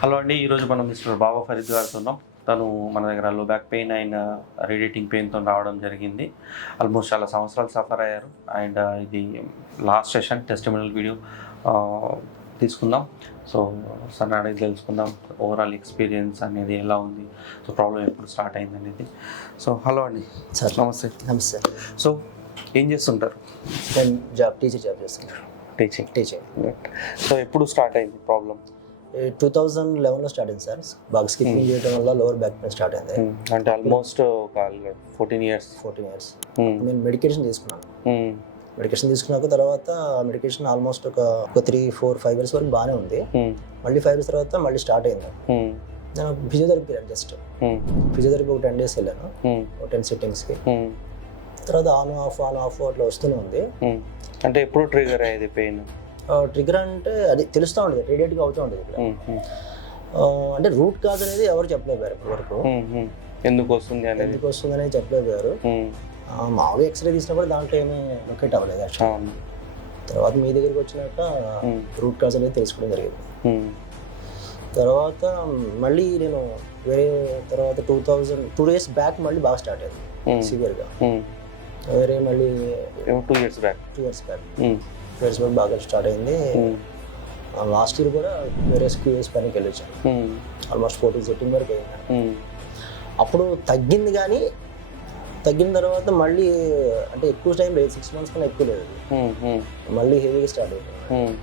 Hello అండి, ఈరోజు మనం మిస్టర్ బాబా ఫరీద్ గారితో ఉన్నాం. తను మన దగ్గర లో బ్యాక్ పెయిన్ అండ్ రేడియేటింగ్ పెయిన్తో రావడం జరిగింది. ఆల్మోస్ట్ చాలా సంవత్సరాలు సఫర్ అయ్యారు. అండ్ ఇది లాస్ట్ సెషన్ టెస్టిమోనియల్ వీడియో తీసుకుందాం. సో సార్ అడిగి తెలుసుకుందాం ఓవరాల్ ఎక్స్పీరియన్స్ అనేది ఎలా ఉంది, సో ప్రాబ్లం ఎప్పుడు స్టార్ట్ అయింది అనేది. సో హలో అండి సార్. నమస్తే. నమస్తే. సో ఏం చేస్తుంటారు? నేను టీచర్ జాబ్ చేస్తున్నాను. టీచింగ్. సో ఎప్పుడు స్టార్ట్ అయింది ప్రాబ్లం? 2011లో స్టార్ట్ అయింది సార్. బాగా స్కిప్పింగ్ చేయడం వల్ల లోవర్ బ్యాక్ పెయిన్ స్టార్ట్ అయింది. అంటే ఆల్మోస్ట్ ఒక 14 ఇయర్స్. నేను మెడికేషన్ తీసుకున్నాను. మెడికేషన్ తీసుకున్నాక తర్వాత మెడికేషన్ ఆల్మోస్ట్ ఒక 3-4-5 ఇయర్స్ వరకు బాగానే ఉంది. మళ్ళీ 5 ఇయర్స్ తర్వాత మళ్ళీ స్టార్ట్ అయింది. నేను ఫిజియోథెరపీ వెళ్ళాను. జస్ట్ ఫిజియోథెరపీ ఒక 10 days వెళ్ళాను, ఒక 10 sittings-కి. తర్వాత ఆన్ ఆఫ్ అట్లా వస్తూనే ఉంది. అంటే ఎప్పుడు ట్రిగర్ అయ్యేది పెయిన్? ట్రిగర్ అంటే అది తెలుస్తూ ఉండేది, రేడియేట్గా అవుతూ ఉండేది ఇక్కడ. అంటే రూట్ కాజ్ అనేది ఎవరు చెప్పలేపారు ఇప్పటి వరకు. ఎందుకు వస్తుంది అనేది చెప్పలేపారు. మామూలుగా ఎక్స్రే తీసినప్పుడు దాంట్లో ఏమీ లొకేట్ అవ్వలేదు యాక్చువల్లీ. తర్వాత మీ దగ్గరికి వచ్చినాక రూట్ కాజ్ అనేది తెలుసుకోవడం జరిగింది. తర్వాత మళ్ళీ నేను తర్వాత 2 days బ్యాక్ మళ్ళీ బాగా స్టార్ట్ అయింది సివియర్గా. మళ్ళీ 2 years బ్యాక్ బాగా స్టార్ట్ అయింది. లాస్ట్ ఇయర్ కూడా వేరే QS పనికి వెళ్ళొచ్చాను. ఆల్మోస్ట్ 14 sitting వరకు అయింది. అప్పుడు తగ్గింది, కానీ తగ్గిన తర్వాత మళ్ళీ అంటే ఎక్కువ టైం లేదు, 6 months కన్నా ఎక్కువ లేదు, మళ్ళీ హెవీగా స్టార్ట్ అయిపోయింది.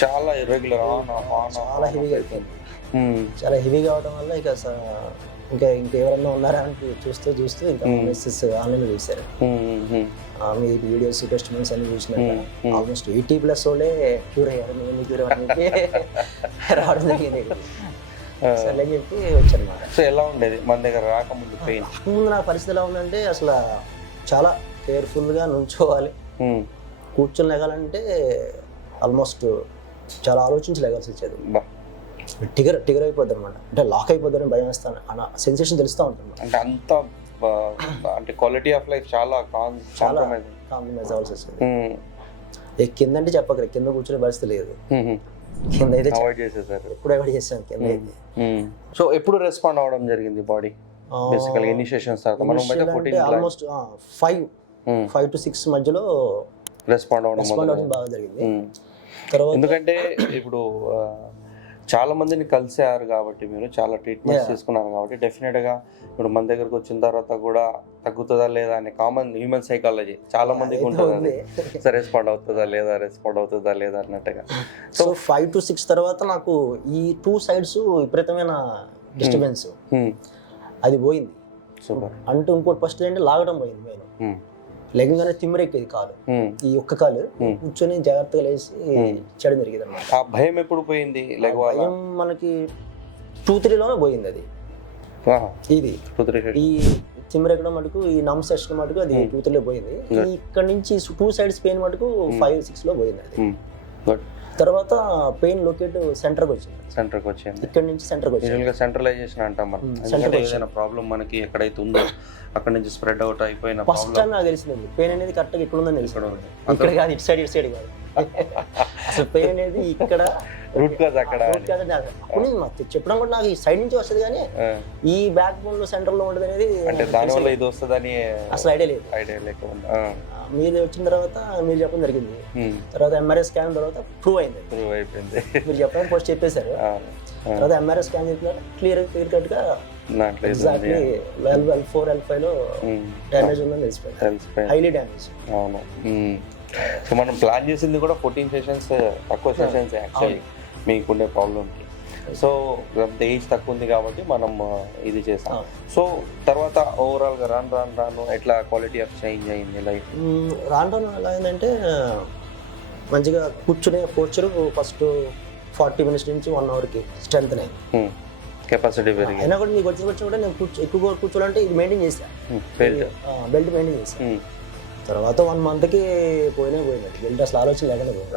చాలా ఇర్రెగ్యులర్, చాలా హెవీగా అయిపోయింది. చాలా హెవీగా అవడం వల్ల ఇంకెవరన్నా ఉన్నారా అని చూస్తూ ఇంకా మెసేజ్ ఆన్లైన్లో చూసారు. మీ వీడియోస్ టెస్టిమోనియల్స్ అన్ని చూసినాక ఆల్మోస్ట్ 80+ వాళ్ళే క్యూర్ అయ్యారు. నేను క్యూర్ అనేది రావడం జరిగింది. సరే అని చెప్పి వచ్చానమాట. సో ఎలా ఉండేది మన దగ్గర రాకముందు పెయిన్? ముందు నా పరిస్థితి ఎలా ఉందంటే అసలు చాలా కేర్ఫుల్గా నుంచోవాలి, కూర్చొని లేగాలంటే ఆల్మోస్ట్ చాలా ఆలోచించి లేగాల్సి వచ్చేది. టిగర్ అయిపోద్ది అనమాట, అంటే లాక్ అయిపోద్దని భయం వేస్తాను అన్న సెన్సేషన్ తెలుస్తూ ఉంటుంది. అంటే అంత అంటే క్వాలిటీ ఆఫ్ లైఫ్ చాలా కాంప్రమైజ్ అవ్వాల్సి వస్తుంది. కింద అంటే చెప్పగలరు, కింద కూర్చునే పరిస్థితి లేదు. కింద అయితే అవాయిడ్ చేసేసారు. ఎప్పుడు అవాయిడ్ చేసాను కింద అయితే. సో ఎప్పుడు రెస్పాండ్ అవ్వడం జరిగింది బాడీ? బేసికల్ ఇనిషియేషన్స్ తర్వాత మనం ఆల్మోస్ట్ 5 to 6 మధ్యలో రెస్పాండ్ అవ్వడం బాగా జరిగింది. తర్వాత ఎందుకంటే ఇప్పుడు చాలా మందిని కలిసారు కాబట్టి, మీరు చాలా ట్రీట్మెంట్స్ తీసుకున్నారు కాబట్టి డెఫినెట్గా ఇప్పుడు మన దగ్గరకు వచ్చిన తర్వాత కూడా తగ్గుతుందా లేదా అనే కామన్ హ్యూమన్ సైకాలజీ చాలా మందికి ఉంటుంది. రెస్పాండ్ అవుతుందా లేదా అన్నట్టుగా. సో 5 to 6 తర్వాత నాకు ఈ 2 sides విపరీతమైన డిస్టర్బెన్స్ అది పోయింది. అంటే ఇంకోటి ఫస్ట్ ఏంటంటే లాగడం పోయింది. నేను లెగ్గానే తిమ్మిరెక్కేది కాలు, ఈ ఒక్క కాలు కూర్చొని జాగ్రత్తగా లేచి చేయడం జరిగేది అనమాట. ఆ భయం ఎప్పుడు పోయింది? భయం మనకి 2-3లోనే పోయింది. అది ఇది ఈ తిమ్మిరెక్కడం మటుకు, ఈ నమ్ సెషన్ మటుకు అది 2-3లో పోయింది. ఇక్కడ నుంచి 2 sides పెయిన్ మటుకు 5-6లో పోయింది అది. తర్వాత పెయిన్ లొకేట్ సెంటర్కి వచ్చింది. ఇక్కడ నుంచి సెంటర్కి వచ్చింది. సెంట్రలైజేషన్ అంటాం మనం. ఏదైనా ప్రాబ్లం మనకి ఎక్కడైతే ఉందో అక్కడ నుంచి స్ప్రెడ్ అవుట్ అయిపోయిన ఫస్ట్ టైం నాకు తెలిసింది పెయిన్ అనేది కరెక్ట్గా ఇక్కడ ఉందని తెలుసుకోవడం. ఇక్కడ కాదు, ఇటు సైడ్ కాదు. అసలు పెయిన్ అనేది ఇక్కడ రూట్ కాజ్ అక్కడ. చెప్పడం కూడా నాకు ఈ సైడ్ నుంచి వస్తుంది, కానీ ఈ బ్యాక్ బోన్ లో సెంటర్ లో ఉంటుంది అనేది అంటే దానివల్ల ఇది వస్తుందని అసలు ఐడియా లేకుండా మీరు వచ్చిన తర్వాత మీరు చెప్పడం జరిగింది. తర్వాత MRI స్కాన్ తర్వాత ప్రూవ్ అయిపోయింది. మీరు చెప్పడం ఫస్ట్ చెప్పేశారు. తర్వాత MRI స్కాన్ చేసిన క్లియర్ కట్ గా ఎగ్జాక్ట్లీ L4 L5లో డ్యామేజ్ ఉందని తెలిసిపోయింది, హైలీ డ్యామేజ్. అవును. సో మనం ప్లాన్ చేసింది కూడా 14 sessions, తక్కువ సెషన్స్ యాక్చువల్లీ మీకుండే ప్రాబ్లమ్కి. సో ఏజ్ తక్కువ ఉంది కాబట్టి మనం ఇది చేస్తాం. సో తర్వాత ఓవరాల్గా రాను ఎట్లా క్వాలిటీ ఆఫ్ చేంజ్ అయింది లైఫ్? రాను ఎలా అయిందంటే మంచిగా కూర్చునే పోస్చర్ ఫస్ట్ 40 minutes నుంచి 1 hourకి స్ట్రెంత్ అయింది, కెపాసిటీ పెరిగి. అయినా కూడా మీకు వచ్చి కూడా నేను ఎక్కువ కూర్చోవాలంటే ఇది మెయింటైన్ చేశాను, బెల్ట్ మెయింటైన్ చేశాను. తర్వాత 1 monthకి పోయింది. బెల్ట్ అసలు ఆలోచన లేకుండా పోయింది.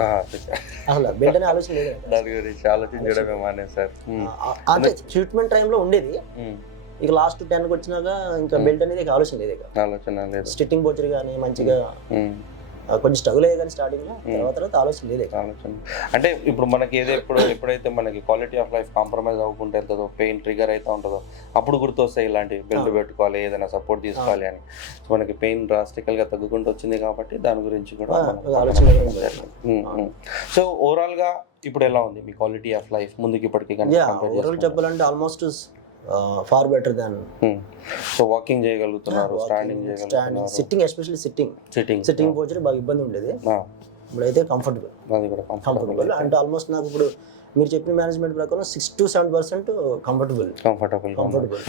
అసలు బెల్ట్ అనే ఆలోచన లేదు, దాని గురించి ఆలోచించడమే మానేశారు. అంటే ట్రీట్మెంట్ టైంలో ఉండేది. ఇక లాస్ట్ 10కి వచ్చినాక ఇంకా బెల్ట్ అనేది ఆలోచన లేదు. స్టిట్టింగ్ పోచర్ కానీ మంచిగా కొంచెం స్ట్రగుల్ అయ్యే కానీ స్టార్టింగ్లో, తర్వాత ఆలోచన లేదు. ఆలోచన అంటే ఇప్పుడు మనకి ఎప్పుడైతే మనకి క్వాలిటీ ఆఫ్ లైఫ్ కాంప్రమైజ్ అవ్వకుంటే వెళ్తుందో, పెయిన్ ట్రిగర్ అయితే ఉంటుందో, అప్పుడు గుర్తొస్తాయి ఇలాంటి బెల్ట్ పెట్టుకోవాలి, ఏదైనా సపోర్ట్ తీసుకోవాలి అని. సో మనకి పెయిన్ డ్రాస్టికల్గా తగ్గుకుంటూ వచ్చింది కాబట్టి దాని గురించి కూడా ఆలోచన. సో ఓవరాల్గా ఇప్పుడు ఎలా ఉంది మీ క్వాలిటీ ఆఫ్ లైఫ్ ముందుకి ఇప్పటికి? ఓవరాల్ చెప్పాలంటే almost far better than. So walking చేయగలుగుతున్నారు, స్టాండింగ్ చేయగలుగుతున్నారు, సిట్టింగ్, ఎస్పెషల్లీ సిట్టింగ్ పోచర్ బాగా ఇబ్బంది ఉండేది, ఇప్పుడైతే కంఫర్టబుల్. అంటే ఆల్మోస్ట్ నాకు ఇప్పుడు మీరు చెప్పిన మేనేజ్మెంట్ ప్రకారం 6 to 7% కంఫర్టబుల్.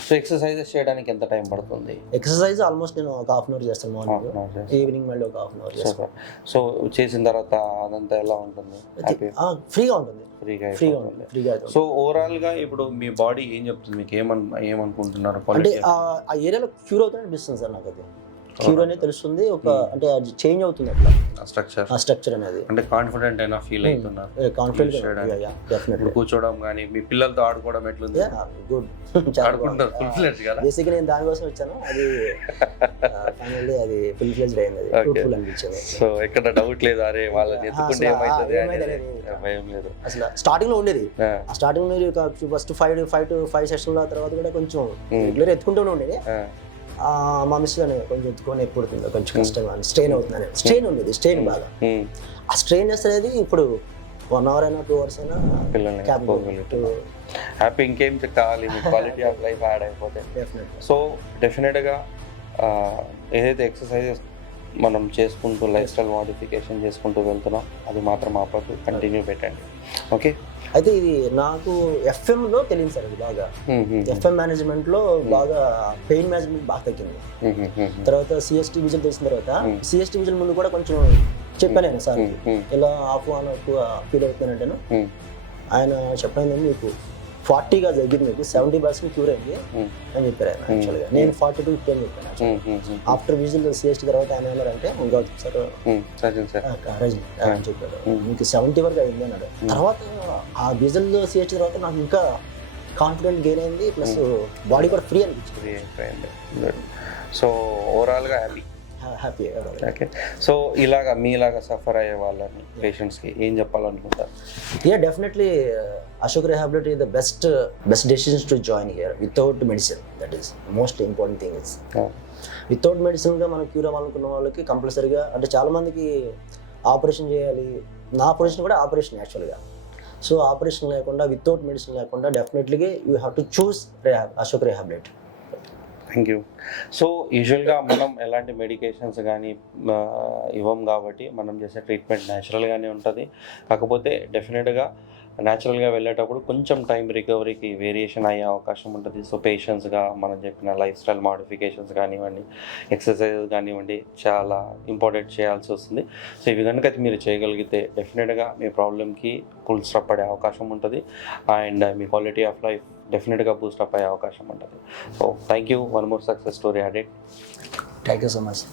సో ఎక్సర్సైజెస్ చేయడానికి ఎంత టైం పడుతుంది? ఎక్సర్సైజ్ ఆల్మోస్ట్ నేను ఒక హాఫ్ అన్ అవర్ చేస్తాను మార్నింగ్, ఈవినింగ్ మళ్ళీ ఒక హాఫ్ అన్ అవర్ చేస్తాను. సో చేసిన తర్వాత అదంతా ఎలా ఉంటుంది? ఫ్రీగా ఉంటుంది. సో ఓవరాల్ గా ఇప్పుడు మీ బాడీ ఏం చెప్తుంది మీకు? ఏమనుకుంటున్నారు? అంటే ఆ ఏరియాలో క్యూర్ అవుతుంది అనిపిస్తుంది సార్ నాకు. అది క్యూర్ అనేది తెలుస్తుంది, ఒక అంటే అది చేంజ్ అవుతుంది అట్లా ఆ స్ట్రక్చర్ అనేది. అంటే కాన్ఫిడెంట్ అయినా ఫీల్ అవుతున్నారు? డెఫినెట్లీ. కూర్చోవడం కానీ మీ పిల్లలతో ఆడుకోవడం ఎట్లుంది? గుడ్. బేసిక్గా నేను దానికోసం వచ్చాను, అది ఫైనల్లీ అది ఫుల్ ఫ్లెజ్డ్ అయింది, అది ఫ్రూట్ఫుల్ అనిపించింది. సో ఎక్కడ డౌట్ లేదు, అరే వాళ్ళని ఎత్తుకుంటే ఏమైతుంది భయం లేదు. అసలు స్టార్టింగ్ లో ఉండేది, ఆ స్టార్టింగ్ లో ఫస్ట్ 5 to 5 సెషన్ల తర్వాత కూడా కొంచెం రెగ్యులర్ ఎత్తుకుంటూనే ఉండేది. మా మిస్ కొంచెం ఎత్తుకొని ఎప్పుడుతుందో కొంచెం కష్టంగా స్ట్రెయిన్ అవుతుందని, స్ట్రెయిన్ ఉండేది, స్ట్రెయిన్ బాగా. ఆ స్ట్రెయిన్నెస్ అనేది ఇప్పుడు 1 hour అయినా 2 hours అయినా హ్యాపీ. ఇంకేం కావాలి? మీ క్వాలిటీ ఆఫ్ లైఫ్ యాడ్ అయిపోతే. సో డెఫినెట్గా ఏదైతే ఎక్సర్సైజెస్ మనం చేసుకుంటూ లైఫ్ స్టైల్ మోడిఫికేషన్ చేసుకుంటూ వెళ్తున్నాం, అది మాత్రం ఆపద్దు, కంటిన్యూ పెట్టండి. ఓకే. అయితే ఇది నాకు ఎఫ్ఎంలో తెలియదు సార్, ఇది బాగా ఎఫ్ఎం మేనేజ్మెంట్లో బాగా పెయిన్ మేనేజ్మెంట్ బాగా తగ్గింది. తర్వాత సిఎస్టీ విజువల్ తెలిసిన తర్వాత సిఎస్టీ విజువల్ ముందు కూడా కొంచెం చెప్పాను నేను సార్, ఇలా హాఫ్ అన్ అవర్ ఎక్కువ ఫీల్ అవుతున్నానంటేను ఆయన చెప్పినది మీకు 40గా తగ్గింది, మీకు 70% క్యూర్ అయింది అని చెప్పారు ఆయన. యాక్చువల్గా నేను 42 అని చెప్పాను. ఆఫ్టర్ విజిల్ సిఎస్టీ తర్వాత ఆయన ఏమన్నారంటే గౌతమ్ సార్ అని చెప్పారు, మీకు 70 వరకు అయింది అన్నాడు. తర్వాత ఆ విజిల్ సిఎస్టీ తర్వాత నాకు ఇంకా కాన్ఫిడెంట్ గెయిన్ అయింది, ప్లస్ బాడీ కూడా ఫ్రీ అనిపించింది. సో ఓవరాల్గా హ్యాపీ. ఓకే. సో మీలాగా సఫర్ అయ్యే వాళ్ళని పేషెంట్స్కి ఏం చెప్పాలనుకుంటారు? Definitely Ashok rehability the best decisions to join here without medicine. That is most important thing. Is without మెడిసిన్గా మనం క్యూర్ అవ్వాలనుకున్న వాళ్ళకి కంపల్సరీగా, అంటే చాలామందికి ఆపరేషన్ చేయాలి, నా ఆపరేషన్ కూడా ఆపరేషన్ యాక్చువల్గా. సో ఆపరేషన్ లేకుండా, వితౌట్ మెడిసిన్ లేకుండా డెఫినెట్లీగా you have to choose Ashok rehability. Thank you. So యూజువల్గా మనం ఎలాంటి మెడికేషన్స్ కానీ ఇవ్వం కాబట్టి మనం చేసే ట్రీట్మెంట్ న్యాచురల్గానే ఉంటుంది. కాకపోతే డెఫినెట్గా న్యాచురల్గా వెళ్ళేటప్పుడు కొంచెం టైం రికవరీకి వేరియేషన్ అయ్యే అవకాశం ఉంటుంది. సో పేషెన్స్గా మనం చెప్పిన లైఫ్ స్టైల్ మోడిఫికేషన్స్ కానివ్వండి, ఎక్సర్సైజెస్ కానివ్వండి, చాలా ఇంపార్టెంట్ చేయాల్సి వస్తుంది. సో ఇవి కనుక మీరు చేయగలిగితే డెఫినెట్గా మీ ప్రాబ్లమ్కి ఫుల్ స్టాప్ పడే అవకాశం ఉంటుంది, and me quality of life డెఫినెట్గా బూస్టప్ అయ్యే అవకాశం ఉంటుంది. So thank you. One more success story added. Thank you so much.